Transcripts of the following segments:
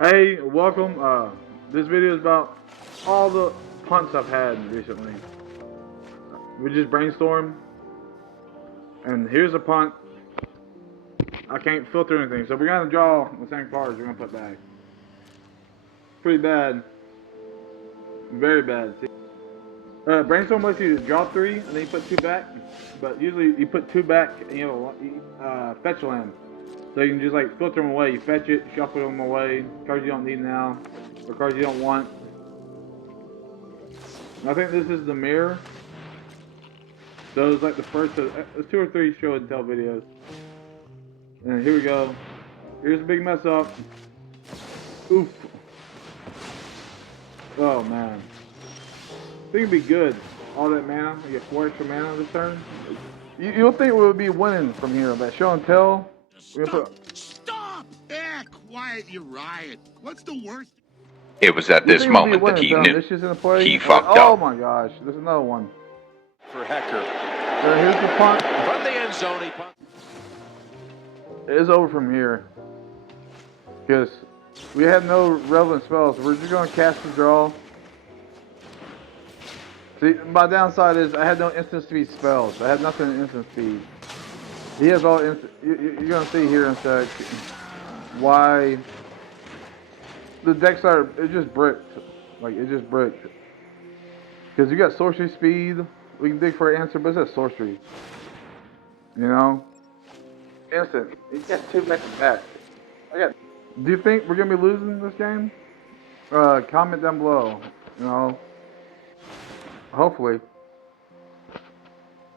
Hey, welcome. This video is about all the punts I've had recently. We just brainstormed, and here's a punt. I can't filter anything, so we're gonna draw the same cards we're gonna put back. Pretty bad. Very bad. See? Brainstorm lets you draw 3, and then you put 2 back. But usually you put 2 back, and you have a fetch land. So you can just like filter them away. You fetch it, shuffle them away. Cards you don't need now, or cards you don't want. I think this is the mirror. So it's like the first of 2 or 3 show and tell videos. And here we go. Here's a big mess up. Oof. Oh man. I think it'd be good. All that mana, you get 4 extra mana this turn. You'll think we would be winning from here, but show and tell. Stop! Quiet, you riot. What's the worst? It was at this moment that he knew he fucked Oh up. my gosh, there's another one. For Hecker. So here's the punt. From the end zone, he punt. It's over from here. Because we had no relevant spells. We're just going to cast the draw. See, my downside is I had no instant speed spells. I had nothing in instant speed. He has all instant. You're going to see here in a sec why the decks are, it just bricked. Like, it just bricked. Because you got sorcery speed. We can dig for an answer, but it's a sorcery. You know? Instant. You got 2 back to back. Do you think we're going to be losing this game? Comment down below. You know? Hopefully.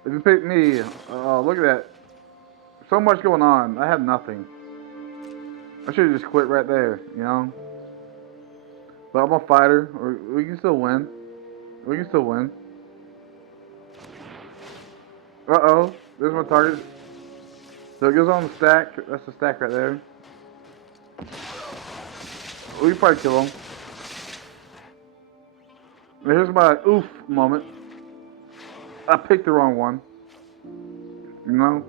If you pick me, look at that. So much going on. I have nothing. I should have just quit right there, you know? But I'm a fighter. We can still win. We can still win. Uh-oh. There's my target. So it goes on the stack. That's the stack right there. We can probably kill him. And here's my oof moment. I picked the wrong one. You know?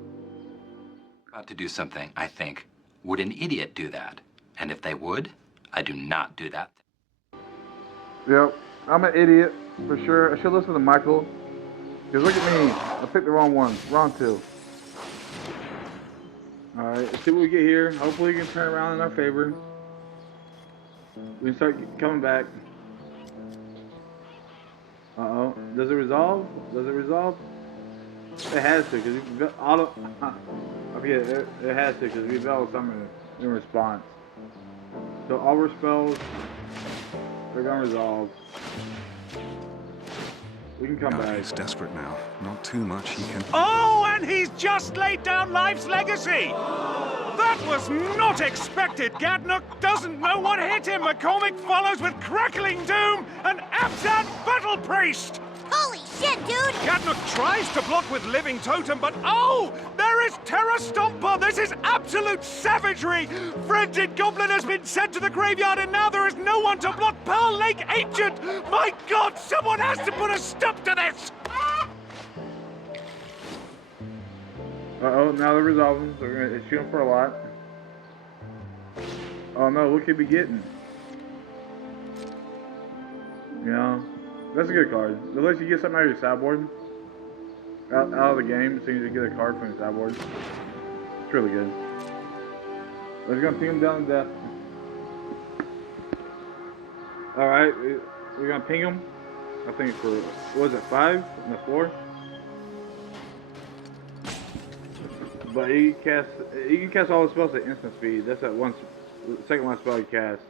About to do something, I think. Would an idiot do that? And if they would, I do not do that. Yep. I'm an idiot, for sure. I should listen to Michael. Because look at me. I picked the wrong one. Wrong 2. Alright, let's see what we get here. Hopefully we can turn around in our favor. We can start coming back. Uh-oh. Does it resolve? Does it resolve? It has to, because you can auto... I forget, it has to, because we Veil Summon in response. So all our spells, they're going to resolve. We can come back. He's desperate now. Not too much he can... Oh, and he's just laid down life's legacy! That was not expected! Gadnook doesn't know what hit him! McCormick follows with Crackling Doom and Abzan Battle Priest! Holy shit, dude! Gadnook tries to block with Living Totem, but oh! There is Terra Stomper! This is absolute savagery! Frenzied Goblin has been sent to the graveyard, and now there is no one to block Pearl Lake Ancient! My god, someone has to put a stop to this! Uh-oh, now they're resolving, so we're going to shoot them for a lot. Oh no, what could we be getting? You know? That's a good card. It lets you get something out of your sideboard. Out of the game, so you get a card from your sideboard. It's really good. We're gonna ping him down to death. Alright, we're gonna ping him. I think for, what was it, 5 on the floor? But he can cast all his spells at instant speed. That's that one, second last spell he casts.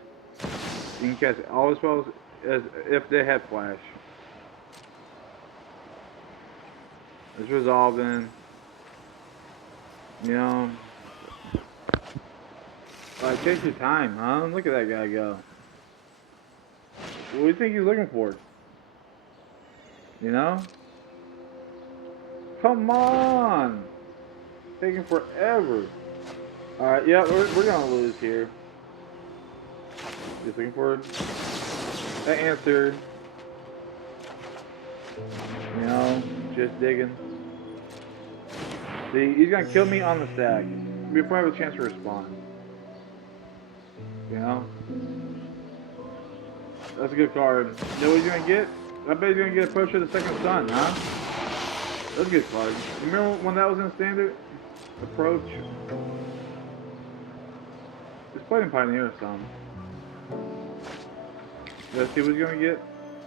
You can cast all his spells as if they had flash. It's resolving. You know. Take your time, huh? Look at that guy go. What do you think he's looking for? You know? Come on! Taking forever. Alright, yeah, we're gonna lose here. Just looking for an answer. You know, just digging. See, he's gonna kill me on the stack before I have a chance to respond. You know? That's a good card. You know what he's gonna get? I bet he's gonna get Approach of the Second Sun, huh? That's a good card. Remember when that was in standard? Approach. Just played in Pioneer or something. Let's see what he's gonna get.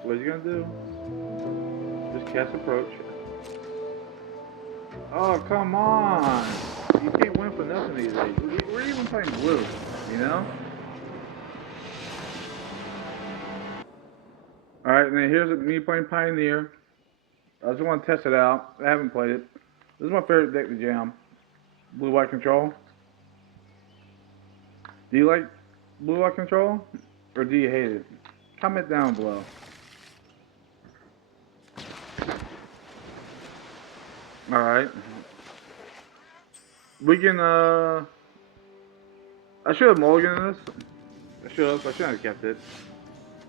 What he's gonna do? Just cast Approach. Oh, come on! You can't win for nothing these days. We're even playing blue, you know? Alright, and then here's me playing Pioneer. I just want to test it out. I haven't played it. This is my favorite deck to jam. Blue-white control. Do you like blue-white control? Or do you hate it? Comment down below. Alright. We can, I should have mulliganed this. I shouldn't have kept it.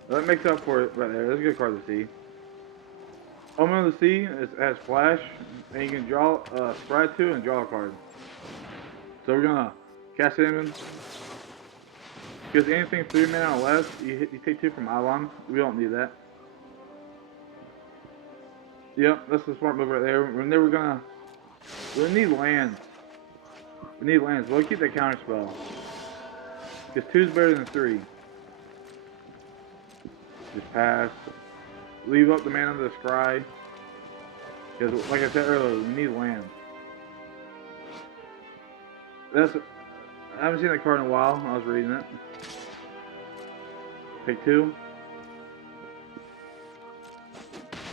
That makes up for it right there. That's a good card to see. Omen of the Sea has flash, and you can draw, spread 2 and draw a card. So we're gonna cast it in. Because anything 3 mana or less, you take 2 from Alon. We don't need that. Yep, that's the smart move right there. We're gonna need lands. We need lands. We'll keep that counter spell. Because 2 is better than 3. Just pass. Leave up the man under the scry. Because, like I said earlier, we need land. I haven't seen that card in a while. I was reading it. Take 2.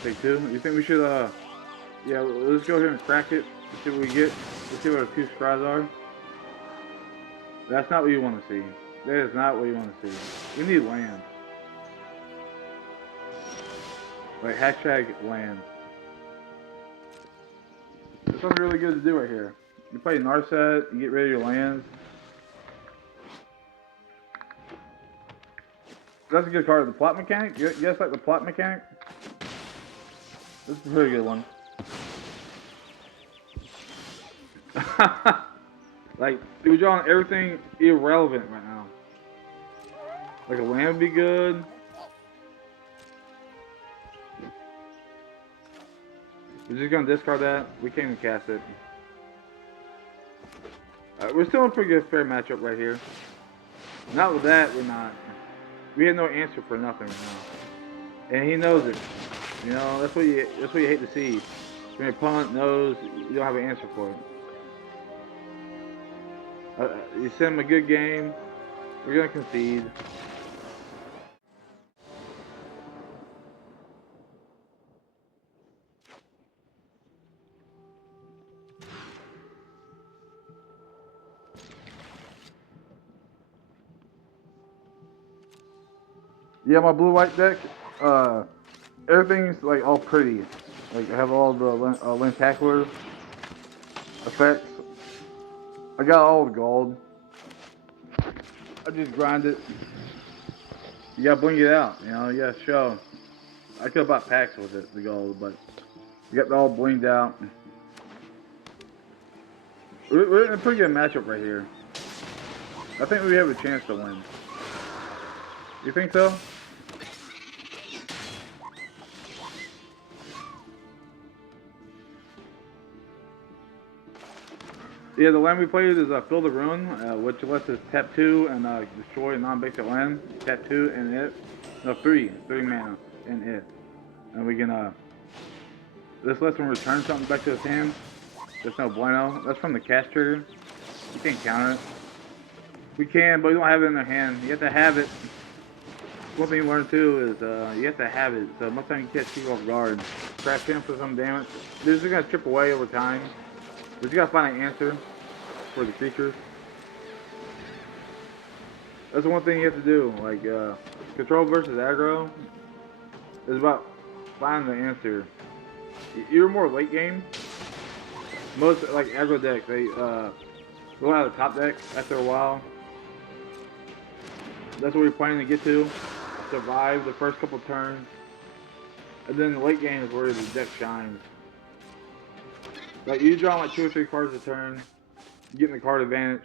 Take 2. You think we should, yeah, let's go here and crack it. Let's see what we get. Let's see what our 2 scries are. That's not what you want to see. That is not what you want to see. We need land. Like, hashtag land. There's something really good to do right here. You play Narset, you get rid of your lands. That's a good card. The plot mechanic? You guys like the plot mechanic? This is a pretty good one. Like, we're drawing everything irrelevant right now. Like, a land would be good. We're just gonna discard that. We can't even cast it. We're still in a pretty good fair matchup right here. Not with that, we're not. We have no answer for nothing right now, and he knows it. You know, that's what you hate to see. When your opponent knows you don't have an answer for it. You send him a good game. We're gonna concede. Yeah, my blue-white deck, everything's like all pretty. Like I have all the Lentacular effects. I got all the gold. I just grind it. You gotta bling it out, you know, you gotta show. I could have bought packs with it, the gold, but you got it all blinged out. We're in a pretty good matchup right here. I think we have a chance to win. You think so? Yeah, the land we played is Fill the Ruin, which lets us tap 2 and destroy a non-basic land. Tap 2 and it. No, 3 mana and it. And we can, this lets him return something back to his hand. There's no bueno. That's from the cast trigger. You can't counter it. We can, but we don't have it in their hand. You have to have it. One thing you learn too is you have to have it. So most times you catch people off guard. Crash him for some damage. This is gonna chip away over time. But you gotta find an answer for the creatures. That's the one thing you have to do. Like control versus aggro is about finding the answer. You're more late game. Most like aggro decks, they go out of the top deck after a while. That's what you're planning to get to. Survive the first couple turns. And then the late game is where the deck shines. Like you draw like 2 or 3 cards a turn, you get in the card advantage.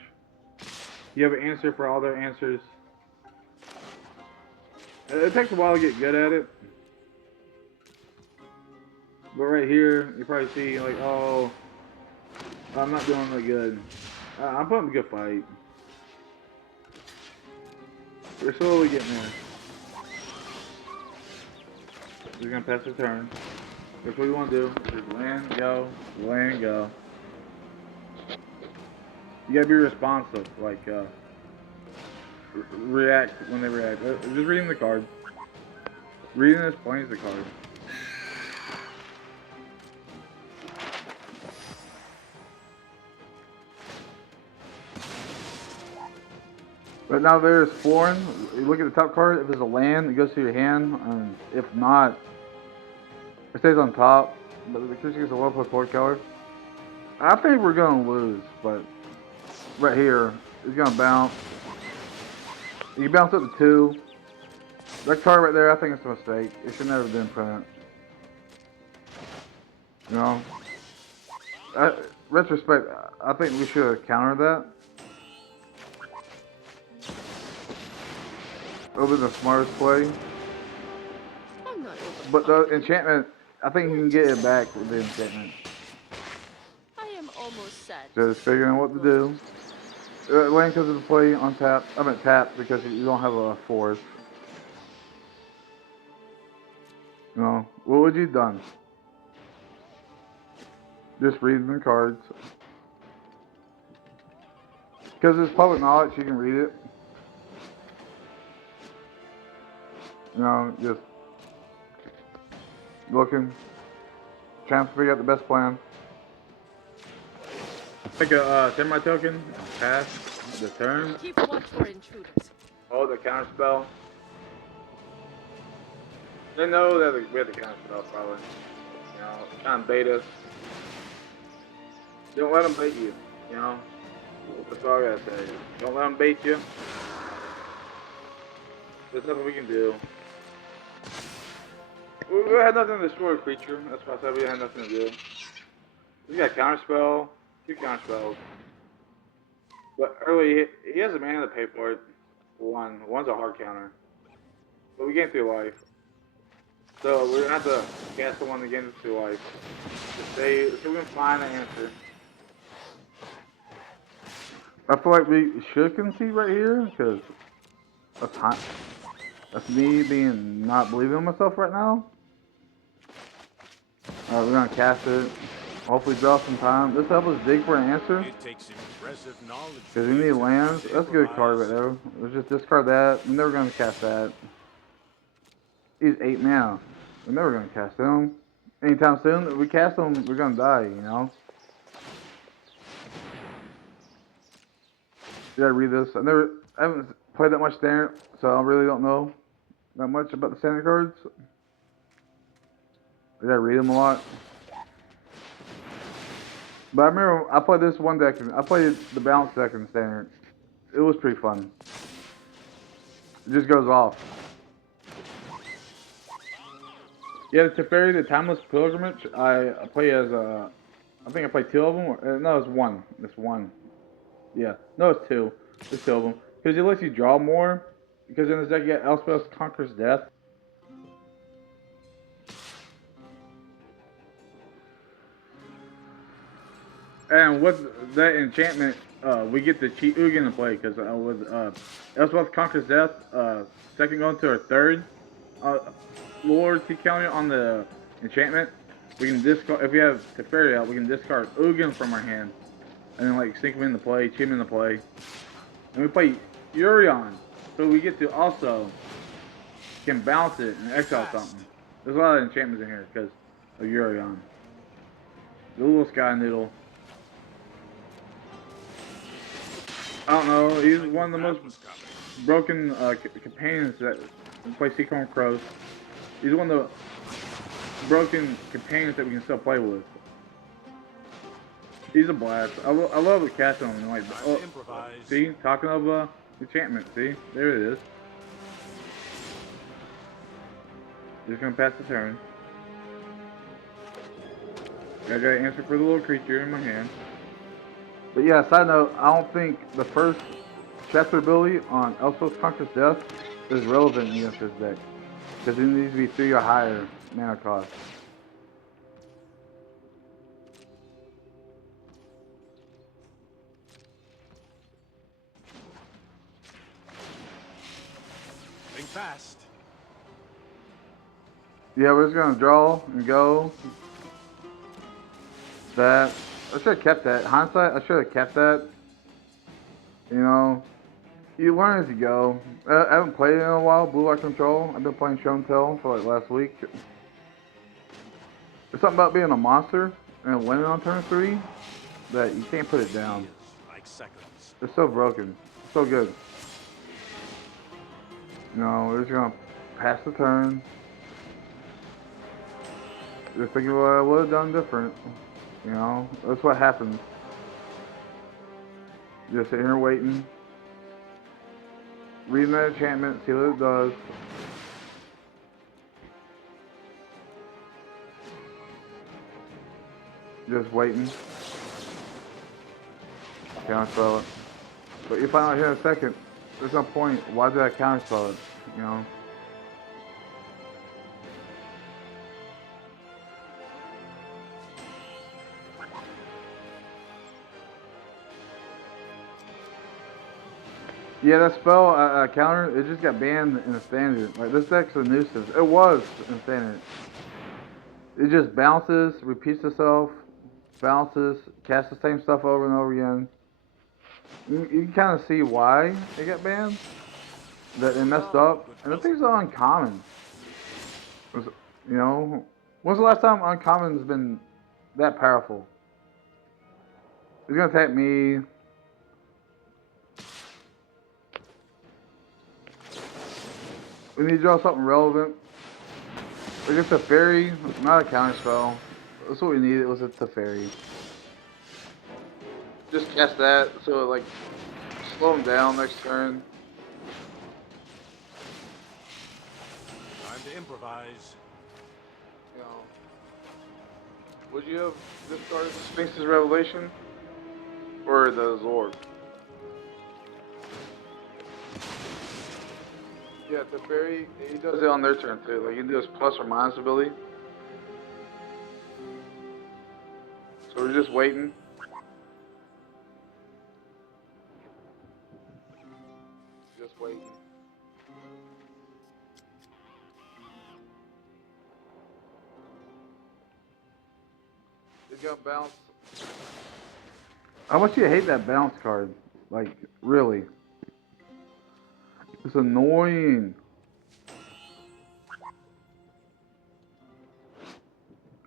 You have an answer for all their answers. It takes a while to get good at it. But right here, you probably see like, oh, I'm not doing that good. I'm putting up a good fight. We're slowly getting there. We're gonna pass the turn. That's what we want to do. Just land, go, land, go. You gotta be responsive, like react when they react. Just reading the card. Reading explains the card. But now there's foreign. You look at the top card. If there's a land, it goes to your hand. And if not, it stays on top. But the creature gets a 1+4 color. I think we're gonna lose, but right here, it's gonna bounce. You can bounce up to 2. That card right there, I think it's a mistake. It should never have been printed. You know? Retrospect, I think we should have countered that. It would be the smartest play. But the enchantment, I think you can get it back with the enchantment. I am almost set. Just figuring out what to do. Land comes into play on tap. I meant tap because you don't have a forest. You know, what would you have done? Just reading the cards. Because it's public knowledge, you can read it. You know, just looking, trying to figure out the best plan. Take a samurai token, pass the turn. Keep watch for intruders. Oh, the counter spell. They know that we have the counter spell, probably. You know, trying to bait us. Don't let them bait you. You know, that's all I gotta say. Don't let them bait you. There's nothing we can do. We had nothing to destroy a creature. That's why I said we had nothing to do. We got counter spell. 2 counter spells. But early, he has a mana to pay for it. One's a hard counter. But we gain 2 life. So we're gonna have to cast the one to gain 2 life. So we can find an answer. I feel like we should concede right here because that's me being not believing in myself right now. Alright, we're gonna cast it. Hopefully draw some time. This helps us dig for an answer. It takes impressive knowledge. Because we need lands. That's a good card right there. Let's just discard that. We're never gonna cast that. He's 8 mana. We're never gonna cast him. Anytime soon. If we cast him, we're gonna die, you know? You gotta read this. I haven't played that much standard, so I really don't know that much about the standard cards. I gotta read them a lot. But I remember I played this one deck. I played the balance deck in standard. It was pretty fun. It just goes off. Yeah, the Teferi, the Timeless Pilgrimage. I play as I think I played 2 of them. No, it's 1. It's 1. Yeah, no, it's 2. It's 2 of them because it lets you draw more. Because in this deck you got Elspeth Conquers Death. And with that enchantment, we get the cheat Ugin to play because with Elspeth Conquers Death, second going to our 3rd Lord T counter on the enchantment, we can discard. If we have Teferi out, we can discard Ugin from our hand, and then like sink him into play, cheat him into play, and we play Yorion, so we get to also can bounce it and exile something. There's a lot of enchantments in here because of Yorion. The little Sky Noodle. I don't know, he's one of the most broken companions that play Seacorn Crows. He's one of the broken companions that we can still play with. He's a blast. I love the cast on him. Like, oh, see, talking of enchantment, see? There it is. Just gonna pass the turn. I got an answer for the little creature in my hand. But yeah, side note, I don't think the first chapter ability on Elspeth Conquers Death is relevant against this deck. Because it needs to be 3 or higher mana cost. Think fast. Yeah, we're just gonna draw and go. That. I should have kept that. Hindsight, I should have kept that. You know, you learn as you go. I haven't played it in a while, Blue Light Control. I've been playing Show and Tell for like last week. There's something about being a monster and winning on turn 3 that you can't put it down. Like seconds. It's so broken. It's so good. You know, we're just gonna pass the turn. Just thinking what I would have done different. You know, that's what happens. Just sitting here waiting. Reading that enchantment, see what it does. Just waiting. Counterspell it. But you find out here in a second, there's no point. Why did I counterspell it? You know? Yeah, that spell counter, it just got banned in the standard. Like, this deck's a nuisance. It was in standard. It just bounces, repeats itself, bounces, casts the same stuff over and over again. You can kind of see why it got banned. That it messed up. And the things are uncommon. You know, when's the last time uncommon's been that powerful? He's gonna attack me. We need to draw something relevant. I guess a fairy, not a counter spell. That's what we needed, was a Teferi. Just cast that, so it, like, slow him down next turn. Time to improvise. You know, would you have discarded the Sphinx's Revelation? Or the Zorg? Yeah, the fairy, he does it on their turn too. Like, he can do his plus or minus ability. So we're just waiting. Just waiting. He's gonna bounce. How much do you hate that bounce card? Like, really? It's annoying.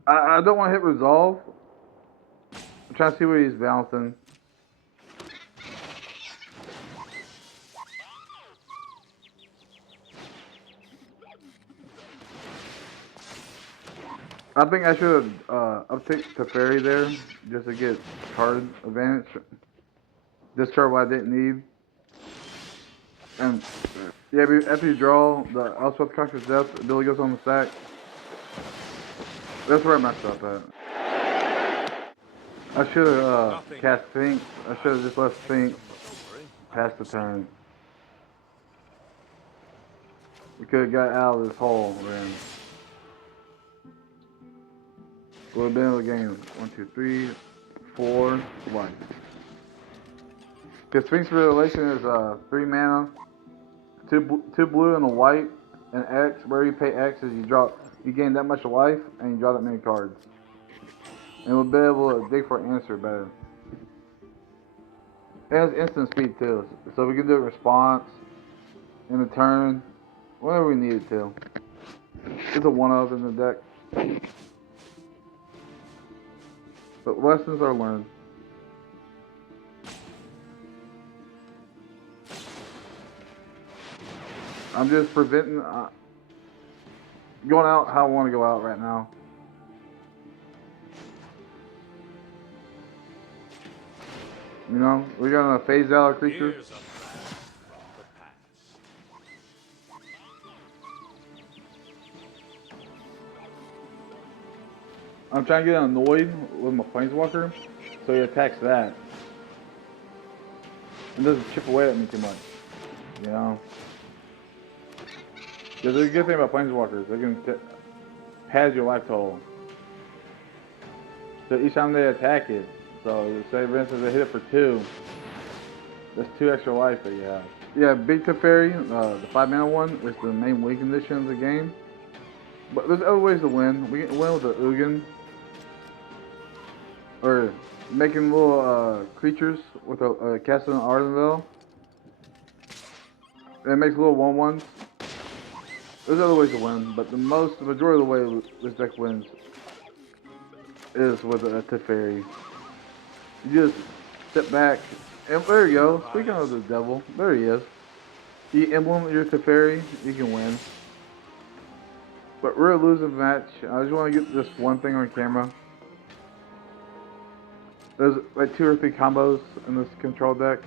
I don't want to hit resolve. I'm trying to see where he's bouncing. I think I should have upticked Teferi there just to get card advantage. Discard what I didn't need. And yeah, after you draw, the Elspeth Conquers Death ability goes on the stack. That's where I messed up at. I should have cast Sphinx. I should have just let Sphinx pass the turn. We could have got out of this hole then. Would have been in the game. 1, 2, 3, 4 life. Because Sphinx Revelation is 3 mana, 2 blue and a white, and X. Where you pay X is you gain that much life and you draw that many cards. And we'll be able to dig for an answer better. And it's instant speed too, so we can do a response in a turn, whenever we need it to. It's a 1-of in the deck. But lessons are learned. I'm just preventing going out how I want to go out right now. You know, we're gonna phase out our creatures. Here's a blast from the past. I'm trying to get annoyed with my Planeswalker, so he attacks that. It doesn't chip away at me too much, you know? Because the good thing about planeswalkers, they can pad your life total. So each time they attack it, so say for instance they hit it for 2, that's 2 extra life that you have. Yeah, Big Teferi, the 5-mana one, is the main win condition of the game. But there's other ways to win. We can win with the Ugin. Or making little creatures with a casting an Ardenvale. And it makes little 1/1s. There's other ways to win, but the majority of the way this deck wins is with a Teferi. You just step back, and there you go. Speaking of the devil, there he is. You emblem your Teferi, you can win. But we're a losing match. I just want to get this one thing on camera. There's like 2 or 3 combos in this control deck.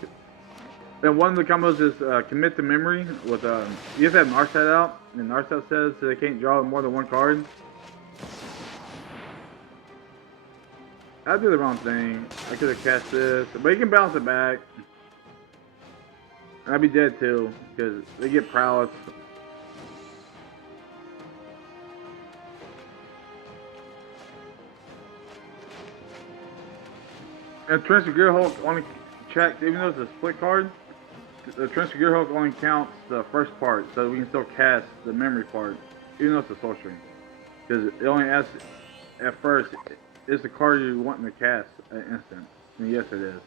And one of the combos is commit to memory with you have to have Narset out, and Narset says they can't draw more than 1 card. I did the wrong thing. I could have cast this, but you can bounce it back. I'd be dead too, because they get prowess. And Trinity Gearhulk only checks, even though it's a split card, the Trinity Gearhulk only counts the first part, so we can still cast the memory part, even though it's a soul string. Because it only asks at first, is the card you want to cast an instant? And yes, it is.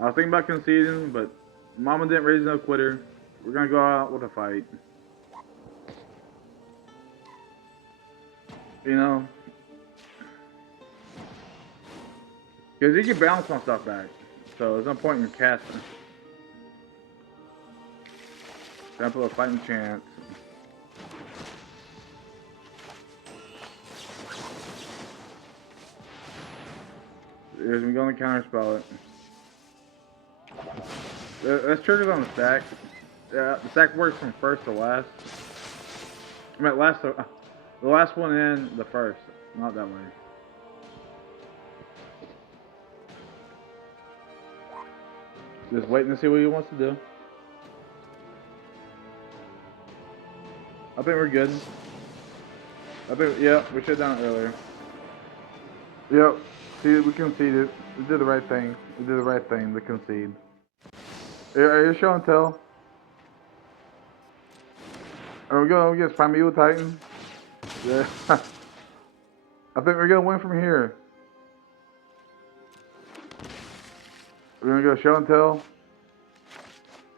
I was thinking about conceding, but Mama didn't raise no quitter. We're gonna go out with a fight. You know? Because you can bounce my stuff back. So there's no point in casting. Gonna put a fighting chance. Here's me going to counterspell it. That's triggers on the stack. The stack works from first to last. I mean, the last one in, the first. Not that way. Just waiting to see what he wants to do. I think we're good. Yeah, we should have done it earlier. Yep. See, we conceded. We did the right thing. We did the right thing to concede. Are you show and tell? Are we going against Primeval Titan? Yeah. I think we're going to win from here. We're going to go show and tell.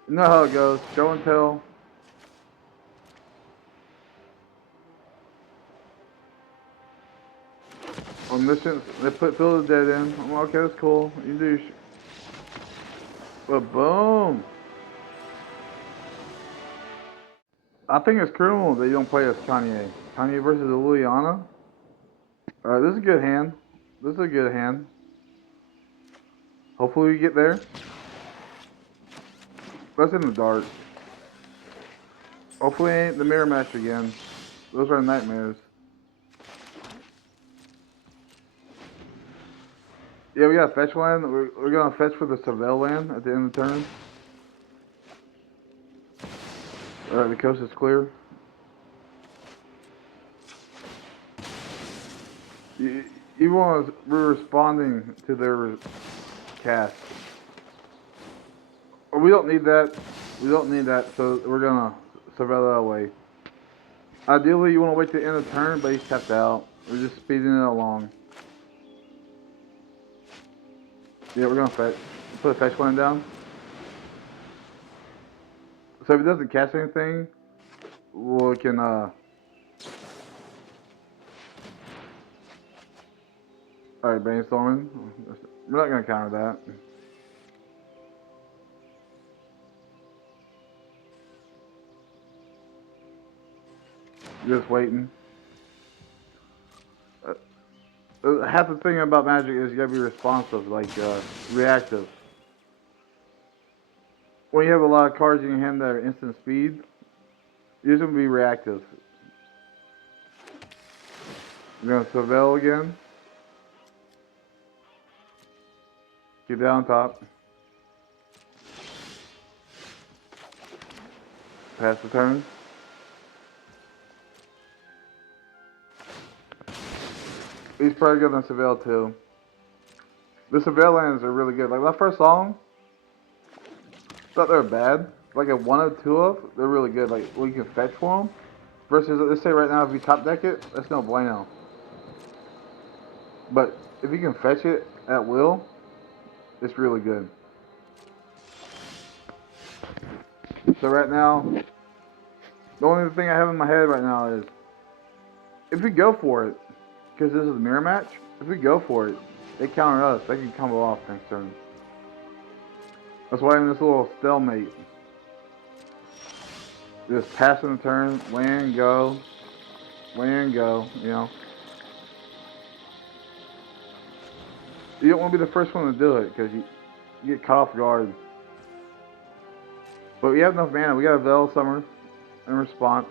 You know how it goes. Show and tell. Omniscience, they fill the dead in. I'm like, okay, that's cool. You do. But boom. I think it's criminal that you don't play as Kanye. Kanye versus Liliana. Alright, this is a good hand. This is a good hand. Hopefully we get there. That's in the dark. Hopefully it ain't the mirror match again. Those are nightmares. Yeah, we got fetch land. We're gonna fetch for the Savell land at the end of the turn. Alright, the coast is clear. We're responding to their cast. We don't need that. We don't need that, so we're gonna Savell that away. Ideally, you want to wait to the end of the turn, but he's tapped out. We're just speeding it along. Yeah, we're gonna fetch. Put a fetch land down. So if it doesn't catch anything, we can alright, brainstorming. We're not gonna counter that. Just waiting. Half the thing about Magic is you gotta be responsive, like reactive. When you have a lot of cards in your hand that are instant speed, you're just gonna be reactive. You're gonna Savell again. Keep that on top. Pass the turn. He's probably good than Seville too. The Seville lands are really good. Like that first song, thought they were bad. Like at 1 or 2 of, they're really good. Like when you can fetch for them. Versus, let's say right now, if you top deck it, that's no bueno. But if you can fetch it at will, it's really good. So right now, the only thing I have in my head right now is, if we go for it, because this is a mirror match, if we go for it, they counter us. They can combo off next turn. That's why in this little stalemate, just passing the turn, land, go, you know. You don't want to be the first one to do it, because you get caught off guard. But we have enough mana. We got a Veil Summer in response.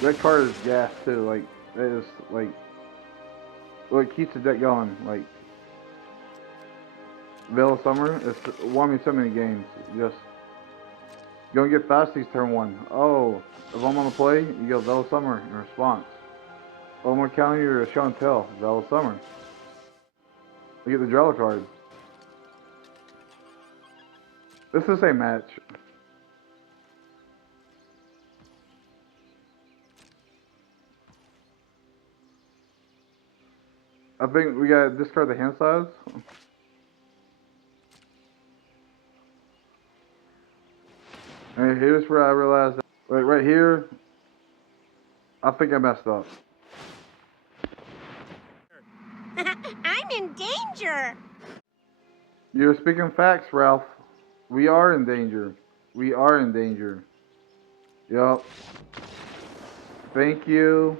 That card is gas too. Like it is like, well, it keeps the deck going. Like Veil Summer, it's won me so many games. Just gonna get Thoughtseize turn 1. Oh, if I'm on the play, you go Veil Summer in response. Oh, I'm gonna counter you to Show and Tell. Veil Summer. You get the Drella card. This is the same match. I think we gotta discard the hand size. And here's where I realized that, like right here, I think I messed up. I'm in danger. You're speaking facts, Ralph. We are in danger. We are in danger. Yup. Thank you.